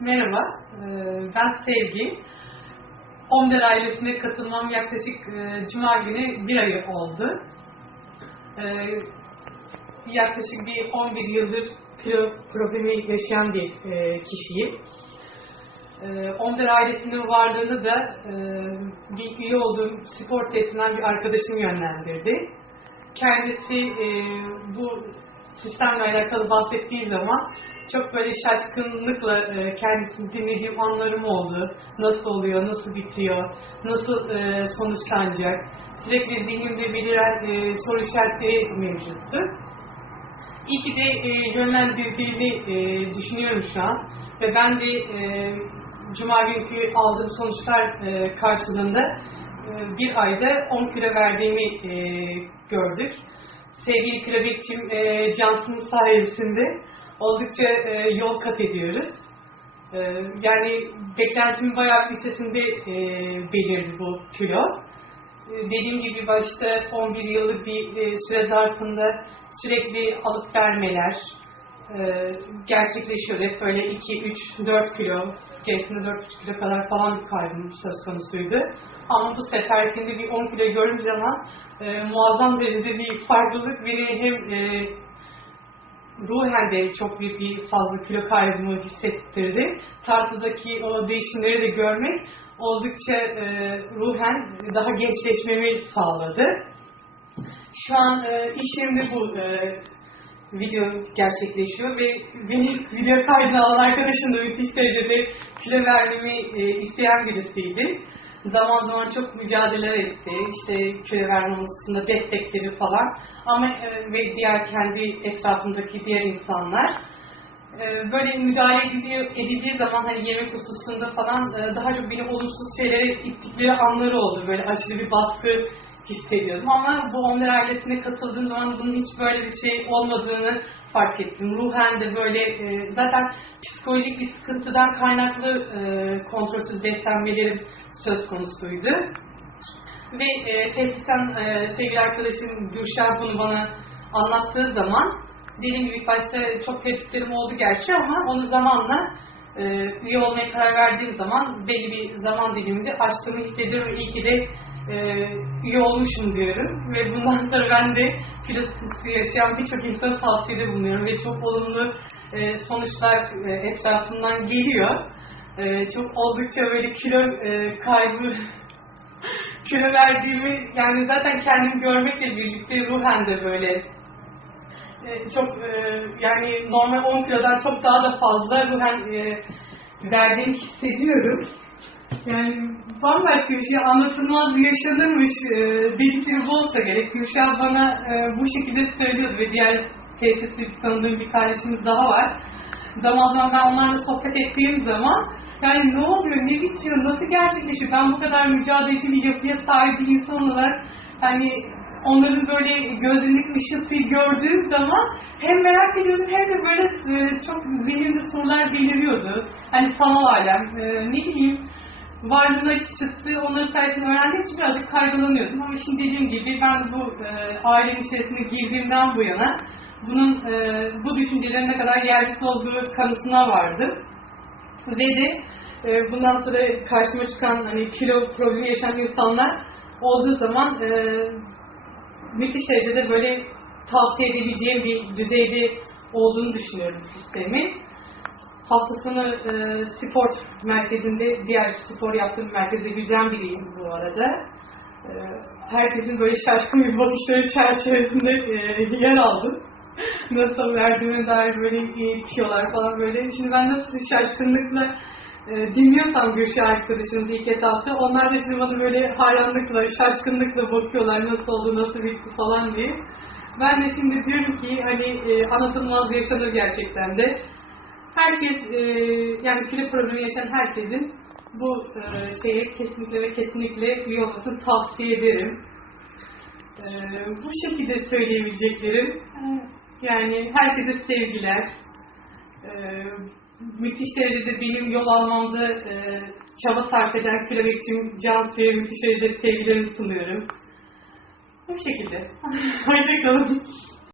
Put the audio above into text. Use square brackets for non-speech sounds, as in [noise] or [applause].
Merhaba, e, ben Sevgi. Omder ailesine katılmam yaklaşık e, Cuma günü bir ay oldu. E, Yaklaşık bir 11 yıldır kilo problemi yaşayan bir kişiyim. Omder ailesinin varlığını da bir üye olduğum spor tesisinden bir arkadaşım yönlendirdi. Kendisi bu sistemle alakalı bahsettiği zaman çok böyle şaşkınlıkla e, kendisini dinlediğim anlarım oldu. Nasıl oluyor, nasıl bitiyor, nasıl e, sonuçlanacak. Sürekli zihnimde beliren e, soru işaretleri mevcuttu. İyi ki de e, yönlendirdiğini e, düşünüyorum şu an. Ve ben de e, Cuma günkü aldığım sonuçlar e, karşılığında e, bir ayda 10 kilo verdiğimi e, gördük. Sevgili kilo bekçim e, Cansu'nun sayesinde oldukça e, yol kat ediyoruz. E, yani beklentimin bayağı listesinde e, belirdi bu kilo. E, dediğim gibi başta 11 yıllık bir e, süre zarfında sürekli alıp vermeler e, gerçekleşiyor. Hep böyle 2, 3, 4 kilo, gerisinde 4,5 kilo kadar falan bir kaybım söz konusuydu. Ama bu seferkinde bir 10 kilo gördüğüm zaman e, muazzam derecede bir farklılık beni hem e, ruhen de çok büyük bir fazla kilo kaybımı hissettirdi. Tartıdaki o değişimleri de görmek oldukça e, ruhen daha gençleşmemi sağladı. Şu an e, iş bu e, video gerçekleşiyor ve beni video kaydına alan arkadaşım da müthiş derecede kilo vermemi e, isteyen birisiydi. Zaman zaman çok mücadele etti. İşte kilo verme hususunda destekleri falan. Ama e, ve diğer kendi etrafındaki diğer insanlar e, böyle müdahale ediliyor, edildiği zaman hani yemek hususunda falan e, daha çok beni olumsuz şeylere ittikleri anları oldu. Böyle aşırı bir baskı hissediyordum ama bu Onlar ailesine katıldığım zaman bunun hiç böyle bir şey olmadığını fark ettim. Ruhen de böyle e, zaten psikolojik bir sıkıntıdan kaynaklı e, kontrolsüz beslenmelerim söz konusuydu. Ve e, tesisten e, sevgili arkadaşım Gülşah bunu bana anlattığı zaman dediğim gibi ilk başta çok tetiklerim oldu gerçi ama onu zamanla e, üye olmaya karar verdiğim zaman belli bir zaman diliminde açtığımı hissediyorum. İyi ki de e, olmuşum diyorum. Ve bundan sonra ben de kilo yaşayan birçok insana tavsiyede bulunuyorum. Ve çok olumlu e, sonuçlar e, etrafından geliyor. E, çok oldukça böyle kilo e, kaybı [laughs] kilo verdiğimi yani zaten kendimi görmekle birlikte ruhen de böyle çok yani normal 10 kilodan çok daha da fazla ruhen e, verdiğimi hissediyorum. Yani bambaşka bir şey anlatılmaz yaşanırmış e, olsa gerek. Gülşah bana e, bu şekilde söylüyordu ve diğer tesiste tanıdığım bir kardeşimiz daha var. Zaman zaman ben onlarla sohbet ettiğim zaman yani ne oluyor, ne bitiyor, nasıl gerçekleşiyor? Ben bu kadar mücadeleci bir yapıya sahip bir insan olarak hani onların böyle gözlerindeki ışıltıyı gördüğüm zaman hem merak ediyordum hem de böyle e, çok zihnimde sorular beliriyordu. Hani sanal alem, e, ne bileyim varlığını açıkçası onları sayesinde öğrendiğim için birazcık kaygılanıyordum. Ama şimdi dediğim gibi ben bu e, ailenin içerisine girdiğimden bu yana bunun e, bu düşüncelerin ne kadar yersiz olduğu kanısına vardım. Ve de e, bundan sonra karşıma çıkan hani kilo problemi yaşayan insanlar olduğu zaman e, müthiş derecede böyle tavsiye edebileceğim bir düzeyde olduğunu düşünüyorum sistemin. Hafta sonu e, spor merkezinde, diğer spor yaptığım merkezde yüzen biriyim bu arada. E, herkesin böyle şaşkın bir bakışları çerçevesinde e, yer aldım. [laughs] nasıl verdiğime dair böyle eğitiyorlar falan böyle. Şimdi ben nasıl şaşkınlıkla e, dinliyorsam Gülşah arkadaşımız ilk etapta, onlar da şimdi bana böyle hayranlıkla, şaşkınlıkla bakıyorlar nasıl oldu, nasıl bitti falan diye. Ben de şimdi diyorum ki hani e, anlatılmaz yaşanır gerçekten de. Herkes, e, yani kilo problemi yaşayan herkesin bu e, şeye kesinlikle ve kesinlikle üye olmasını tavsiye ederim. E, bu şekilde söyleyebileceklerim. Yani herkese sevgiler. E, müthiş derecede benim yol almamda e, çaba sarf eden kilo bekçim Cansu'ya müthiş derecede sevgilerimi sunuyorum. Bu şekilde. [laughs] Hoşçakalın.